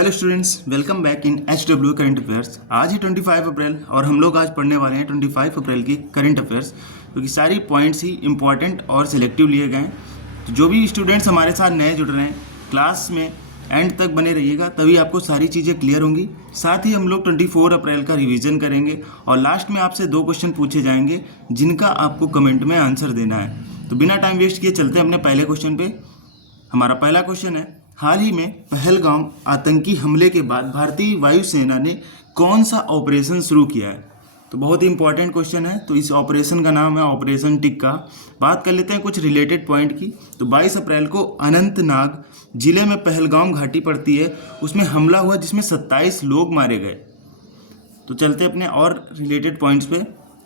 Hello students, welcome back in HW current affairs. आज ही 25 अप्रैल और हम लोग आज पढ़ने वाले हैं 25 अप्रैल की करंट अफेयर्स, क्योंकि सारी पॉइंट्स ही इंपॉर्टेंट और सिलेक्टिव लिए गए हैं। तो जो भी स्टूडेंट्स हमारे साथ नए जुड़ रहे हैं, क्लास में एंड तक बने रहिएगा, तभी आपको सारी चीज़ें क्लियर होंगी। साथ ही हम लोग 24 अप्रैल का रिवीजन करेंगे और लास्ट में आपसे 2 क्वेश्चन पूछे जाएंगे जिनका आपको कमेंट में आंसर देना है। तो बिना टाइम वेस्ट किए चलते हैं अपने पहले क्वेश्चन पे। हमारा पहला क्वेश्चन है, हाल ही में पहलगाम आतंकी हमले के बाद भारतीय वायुसेना ने कौन सा ऑपरेशन शुरू किया है? तो बहुत ही इंपॉर्टेंट क्वेश्चन है। तो इस ऑपरेशन का नाम है ऑपरेशन टिक्का। बात कर लेते हैं कुछ रिलेटेड पॉइंट की। तो 22 अप्रैल को अनंतनाग जिले में पहलगाम घाटी पड़ती है, उसमें हमला हुआ जिसमें 27 लोग मारे गए। तो चलते अपने और रिलेटेड पॉइंट्स पे।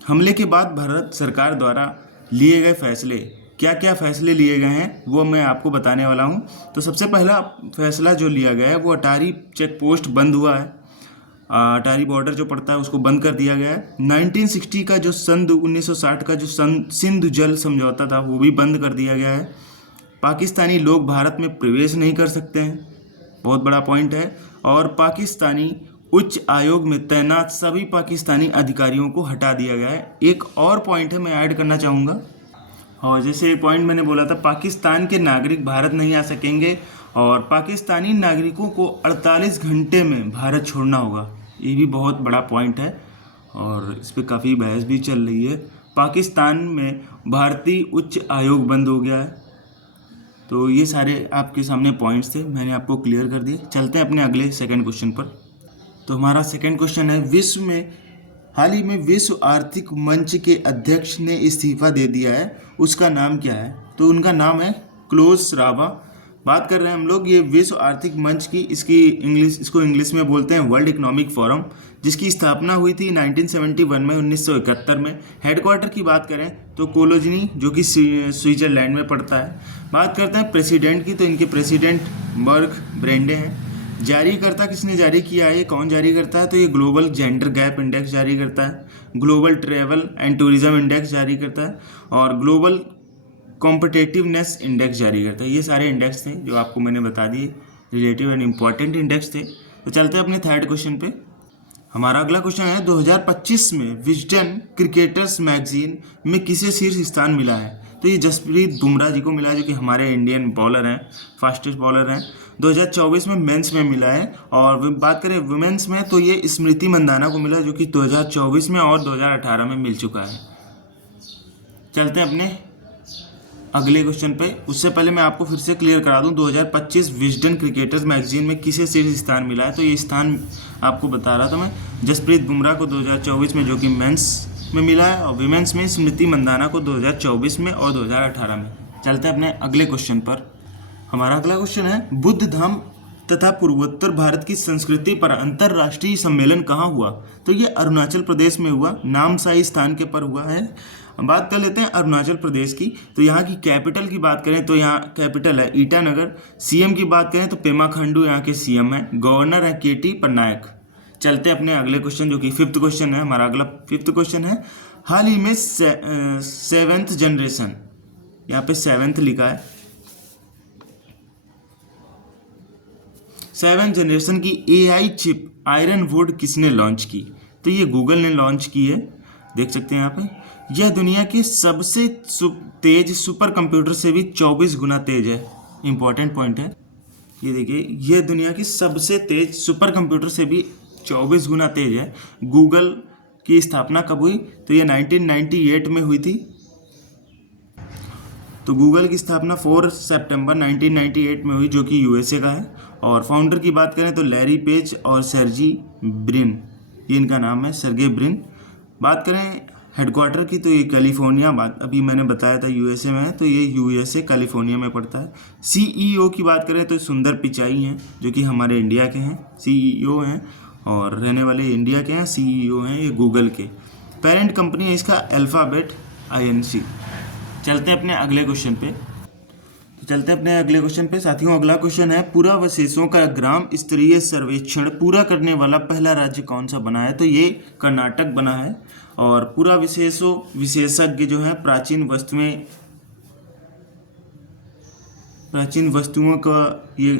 हमले के बाद भारत सरकार द्वारा लिए गए फैसले, क्या क्या फैसले लिए गए हैं वो मैं आपको बताने वाला हूं। तो सबसे पहला फैसला जो लिया गया है वो अटारी चेक पोस्ट बंद हुआ है। अटारी बॉर्डर जो पड़ता है उसको बंद कर दिया गया है। 1960 का जो 1960 का जो सिंधु जल समझौता था वो भी बंद कर दिया गया है। पाकिस्तानी लोग भारत में प्रवेश नहीं कर सकते हैं, बहुत बड़ा पॉइंट है। और पाकिस्तानी उच्च आयोग में तैनात सभी पाकिस्तानी अधिकारियों को हटा दिया गया है। एक और पॉइंट है, मैं ऐड करना चाहूँगा। और जैसे पॉइंट मैंने बोला था, पाकिस्तान के नागरिक भारत नहीं आ सकेंगे और पाकिस्तानी नागरिकों को 48 घंटे में भारत छोड़ना होगा। ये भी बहुत बड़ा पॉइंट है और इस पर काफ़ी बहस भी चल रही है। पाकिस्तान में भारतीय उच्च आयोग बंद हो गया है। तो ये सारे आपके सामने पॉइंट्स थे, मैंने आपको क्लियर कर दिए। चलते हैं अपने अगले सेकंड क्वेश्चन पर। तो हमारा सेकंड क्वेश्चन है, हाल ही में विश्व आर्थिक मंच के अध्यक्ष ने इस्तीफा दे दिया है, उसका नाम क्या है? तो उनका नाम है क्लोस राबा। बात कर रहे हैं हम लोग ये विश्व आर्थिक मंच की, इसको इंग्लिश में बोलते हैं वर्ल्ड इकोनॉमिक फोरम, जिसकी स्थापना हुई थी 1971 में, 1971 में। हेडक्वार्टर की बात करें तो कोलोजनी, जो कि स्विट्जरलैंड में पड़ता है। बात करते हैं प्रेसिडेंट की, तो इनके प्रेसिडेंट बर्ग ब्रेंडे हैं। जारीकर्ता किसने जारी किया है, कौन जारी करता है? तो ये ग्लोबल जेंडर गैप इंडेक्स जारी करता है, global travel and tourism index जारी करता है और ग्लोबल कॉम्पिटिटिवनेस इंडेक्स जारी करता है। ये सारे इंडेक्स थे जो आपको मैंने बता दिए, रिलेटिव एंड इम्पॉर्टेंट इंडेक्स थे। तो चलते हैं अपने थर्ड क्वेश्चन पे। हमारा अगला क्वेश्चन है, 2025 में विजडन क्रिकेटर्स मैगजीन में किसे शीर्ष स्थान मिला है? तो ये जसप्रीत बुमराह जी को मिला है, जो कि हमारे इंडियन बॉलर हैं, फास्टेस्ट बॉलर हैं। 2024 में मेंस में मिला है। और बात करें वुमेन्स में तो ये स्मृति मंदाना को मिला, जो कि 2024 में और 2018 में मिल चुका है। चलते हैं अपने अगले क्वेश्चन पे। उससे पहले मैं आपको फिर से क्लियर करा दूं, 2025 विजडन क्रिकेटर्स मैगजीन में किसे शीर्ष स्थान मिला है? तो ये स्थान आपको बता रहा था मैं, जसप्रीत बुमराह को 2024 में, जो कि मेंस में मिला है, और विमेंस में स्मृति मंदाना को 2024 में और 2018 में। चलते हैं अपने अगले क्वेश्चन पर। हमारा अगला क्वेश्चन है, बुद्ध धाम तथा पूर्वोत्तर भारत की संस्कृति पर अंतर्राष्ट्रीय सम्मेलन कहाँ हुआ? तो ये अरुणाचल प्रदेश में हुआ, नामसाई स्थान के पर हुआ है। बात कर लेते हैं अरुणाचल प्रदेश की। तो यहाँ की कैपिटल की बात करें तो यहाँ कैपिटल है ईटानगर। सीएम की बात करें तो पेमा खांडू यहाँ के सीएम है। गवर्नर है केटी पन्नायक। चलते हैं अपने अगले क्वेश्चन, जो कि फिफ्थ क्वेश्चन है। हमारा अगला फिफ्थ क्वेश्चन है, हाल ही में सेवेंथ जनरेशन, यहाँ पे सेवेंथ लिखा है, 7th जनरेशन की AI चिप आयरन वुड किसने लॉन्च की? तो ये गूगल ने लॉन्च की है, देख सकते हैं यहाँ पे। यह दुनिया के सबसे तेज सुपर कंप्यूटर से भी 24 गुना तेज है। इंपॉर्टेंट पॉइंट है ये, देखिए, यह दुनिया की सबसे तेज सुपर कंप्यूटर से भी 24 गुना तेज है। गूगल की स्थापना कब हुई? तो ये 1998 में हुई थी। तो गूगल की स्थापना 4 सितंबर 1998 में हुई, जो कि USA का है। और फाउंडर की बात करें तो लैरी पेज और सर्जी ब्रिन, ये इनका नाम है, सर्गे ब्रिन। बात करें हेडक्वार्टर की तो ये कैलिफोर्निया, बात अभी मैंने बताया था USA में है, तो ये USA कैलिफोर्निया में पड़ता है। CEO की बात करें तो सुंदर पिचाई हैं, जो कि हमारे इंडिया के हैं, CEO हैं और रहने वाले इंडिया के हैं। CEO हैं ये गूगल के। पेरेंट कंपनी है इसका अल्फ़ाबेट INC। चलते हैं अपने अगले क्वेश्चन पे। साथियों, अगला क्वेश्चन है, पुरावशेषों का ग्राम स्तरीय सर्वेक्षण पूरा करने वाला पहला राज्य कौन सा बना है? तो ये कर्नाटक बना है। और विशेषज्ञ जो है प्राचीन वस्तुओं का ये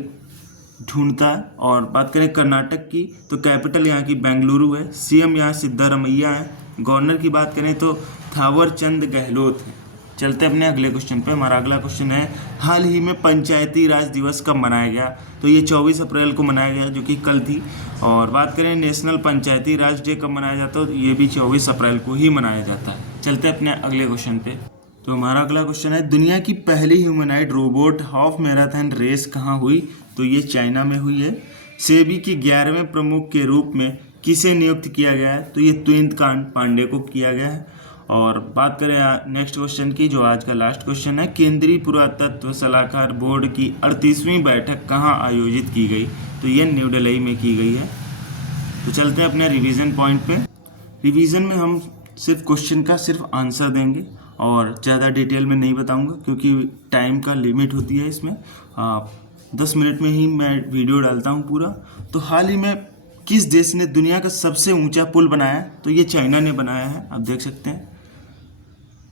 ढूंढता है। और बात करें कर्नाटक की तो कैपिटल यहाँ की बेंगलुरु है। सीएम यहाँ सिद्धारमैया है। गवर्नर की बात करें तो थावर चंद गहलोत है। चलते अपने अगले क्वेश्चन पे। हमारा अगला क्वेश्चन है, हाल ही में पंचायती राज दिवस कब मनाया गया? तो ये 24 अप्रैल को मनाया गया, जो कि कल थी। और बात करें नेशनल पंचायती राज डे कब मनाया जाता है, तो ये भी 24 अप्रैल को ही मनाया जाता है। चलते अपने अगले क्वेश्चन पे। तो हमारा अगला क्वेश्चन है, दुनिया की पहली humanoid robot half marathon race कहाँ हुई? तो ये चाइना में हुई है। सेबी की 11वें प्रमुख के रूप में किसे नियुक्त किया गया है? तो ये तुहिंत पांडे को किया गया है। और बात करें नेक्स्ट क्वेश्चन की, जो आज का लास्ट क्वेश्चन है, केंद्रीय पुरातत्व सलाहकार बोर्ड की 38वीं बैठक कहाँ आयोजित की गई? तो ये न्यू दिल्ली में की गई है। तो चलते हैं अपने रिवीजन पॉइंट पे। रिवीजन में हम सिर्फ क्वेश्चन का सिर्फ आंसर देंगे और ज़्यादा डिटेल में नहीं बताऊंगा, क्योंकि टाइम का लिमिट होती है इसमें। 10 मिनट में ही मैं वीडियो डालता हूं पूरा। तो हाल ही में किस देश ने दुनिया का सबसे ऊंचा पुल बनाया? तो ये चाइना ने बनाया है, आप देख सकते हैं।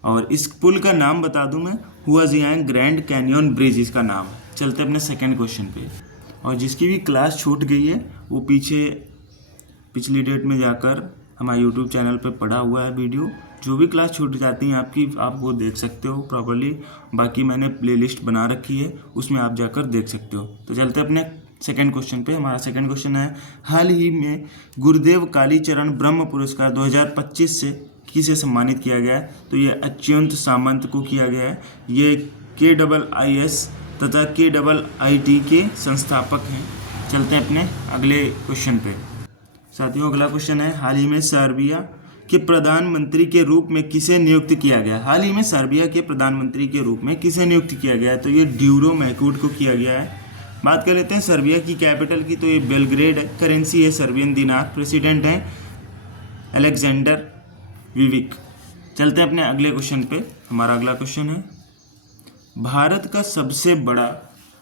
और इस पुल का नाम बता दूं मैं, हुआजियांग ग्रैंड कैनियन ब्रिज इसका नाम है। चलते अपने सेकंड क्वेश्चन पे। और जिसकी भी क्लास छूट गई है वो पिछली डेट में जाकर हमारे यूट्यूब चैनल पे पड़ा हुआ है वीडियो। जो भी क्लास छूट जाती हैं आपकी, आप वो देख सकते हो प्रॉपर्ली। बाकी मैंने प्लेलिस्ट बना रखी है, उसमें आप जाकर देख सकते हो। तो चलते अपने सेकंड क्वेश्चन पे। हमारा सेकंड क्वेश्चन है, हाल ही में गुरुदेव कालीचरण ब्रह्म पुरस्कार 2025 से किसे सम्मानित किया गया है? तो ये अच्युत सामंत को किया गया है। ये KIIS तथा KIIT के संस्थापक हैं। चलते हैं अपने अगले क्वेश्चन पे। साथियों, अगला क्वेश्चन है, हाल ही में सर्बिया के प्रधानमंत्री के रूप में किसे नियुक्त किया गया? हाल ही में सर्बिया के प्रधानमंत्री के रूप में किसे नियुक्त किया गया है? तो ये ड्यूरो मैकूट को किया गया है। बात कर लेते हैं सर्बिया की कैपिटल की, तो ये बेलग्रेड है। करेंसी है सर्बियन दिनार। प्रेसिडेंट हैं अलेक्जेंडर विविक। चलते हैं अपने अगले क्वेश्चन पे। हमारा अगला क्वेश्चन है, भारत का सबसे बड़ा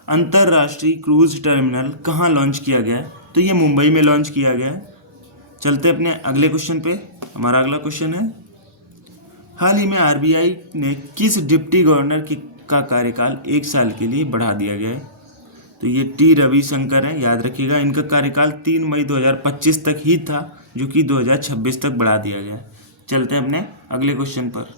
अंतर्राष्ट्रीय क्रूज टर्मिनल कहाँ लॉन्च किया गया है? तो ये मुंबई में लॉन्च किया गया है। चलते अपने अगले क्वेश्चन पे। हमारा अगला क्वेश्चन है, हाल ही में RBI ने किस डिप्टी गवर्नर का कार्यकाल 1 साल के लिए बढ़ा दिया गया है? तो ये T रविशंकर है, याद रखिएगा। इनका कार्यकाल 3 मई 2025 तक ही था, जो कि 2026 तक बढ़ा दिया गया है। चलते हैं अपने अगले क्वेश्चन पर।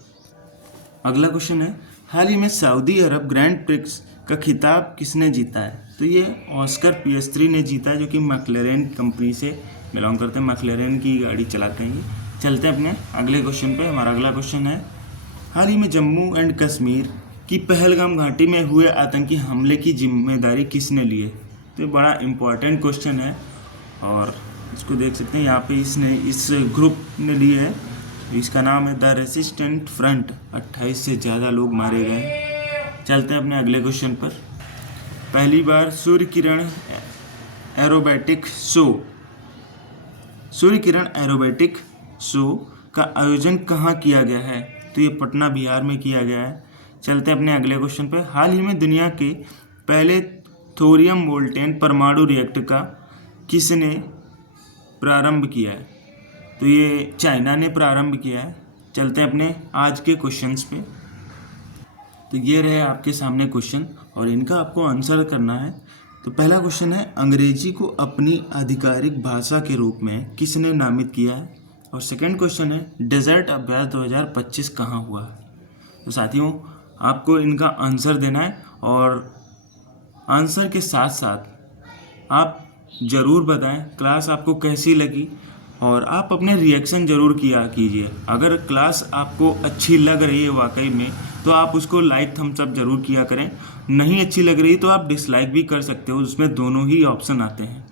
अगला क्वेश्चन है, हाल ही में सऊदी अरब ग्रैंड प्रिक्स का खिताब किसने जीता है? तो ये ऑस्कर पिएस्त्री ने जीता है, जो कि मैक्लेरेन कंपनी से बिलोंग करते हैं। मैक्लेरेन की गाड़ी चलाते हैं ये। चलते हैं अपने अगले क्वेश्चन पे। हमारा अगला क्वेश्चन है, हाल ही में जम्मू एंड कश्मीर की पहलगाम घाटी में हुए आतंकी हमले की जिम्मेदारी किसने ली है? तो ये बड़ा इम्पोर्टेंट क्वेश्चन है और इसको देख सकते हैं यहाँ पे इस ग्रुप ने ली है। इसका नाम है द रेसिस्टेंट फ्रंट। 28 से ज़्यादा लोग मारे गए। चलते हैं अपने अगले क्वेश्चन पर। पहली बार सूर्य किरण एरोबेटिक शो का आयोजन कहाँ किया गया है? तो ये पटना बिहार में किया गया है। चलते हैं अपने अगले क्वेश्चन पे। हाल ही में दुनिया के पहले थोरियम मोल्टेन परमाणु रिएक्टर का किसने प्रारंभ किया है? तो ये चाइना ने प्रारंभ किया है। चलते हैं अपने आज के क्वेश्चंस पे। तो ये रहे आपके सामने क्वेश्चन और इनका आपको आंसर करना है। तो पहला क्वेश्चन है, अंग्रेजी को अपनी आधिकारिक भाषा के रूप में किसने नामित किया है? और सेकंड क्वेश्चन है, डेजर्ट अभ्यास 2025 कहाँ हुआ है? तो साथियों, आपको इनका आंसर देना है और आंसर के साथ साथ आप ज़रूर बताएं क्लास आपको कैसी लगी और आप अपने रिएक्शन ज़रूर किया कीजिए। अगर क्लास आपको अच्छी लग रही है वाकई में, तो आप उसको लाइक थम्स अप ज़रूर किया करें। नहीं अच्छी लग रही तो आप डिसलाइक भी कर सकते हो, उसमें दोनों ही ऑप्शन आते हैं,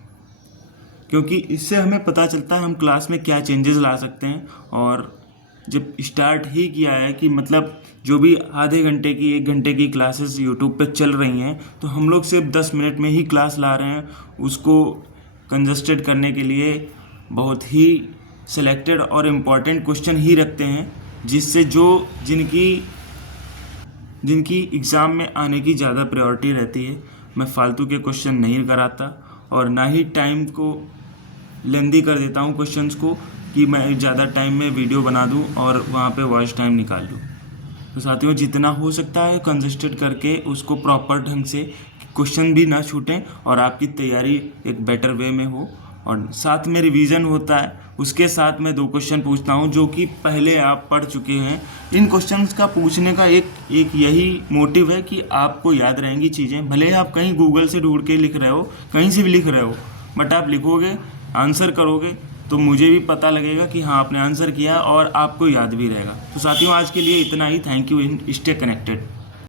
क्योंकि इससे हमें पता चलता है हम क्लास में क्या चेंजेस ला सकते हैं। और जब स्टार्ट ही किया है कि मतलब जो भी आधे घंटे की 1 घंटे की क्लासेस यूट्यूब पे चल रही हैं, तो हम लोग सिर्फ 10 मिनट में ही क्लास ला रहे हैं। उसको कंजस्टेड करने के लिए बहुत ही सिलेक्टेड और इम्पॉर्टेंट क्वेश्चन ही रखते हैं, जिससे जिनकी एग्ज़ाम में आने की ज़्यादा प्रायोरिटी रहती है। मैं फालतू के क्वेश्चन नहीं कराता और ना ही टाइम को लेंदी कर देता हूँ क्वेश्चंस को, कि मैं ज़्यादा टाइम में वीडियो बना दूँ और वहाँ पे वॉच टाइम निकाल लूँ। तो साथियों, जितना हो सकता है कंजस्टेड करके उसको प्रॉपर ढंग से क्वेश्चन भी ना छूटें और आपकी तैयारी एक बेटर वे में हो। और साथ में रिवीजन होता है, उसके साथ मैं 2 क्वेश्चन पूछता हूँ जो कि पहले आप पढ़ चुके हैं। इन क्वेश्चंस का पूछने का एक यही मोटिव है कि आपको याद रहेंगी चीज़ें, भले ही आप कहीं गूगल से ढूंढ के लिख रहे हो, कहीं से भी लिख रहे हो, बट आप लिखोगे, आंसर करोगे तो मुझे भी पता लगेगा कि हाँ आपने आंसर किया और आपको याद भी रहेगा। तो साथियों आज के लिए इतना ही। Thank you, in stay connected.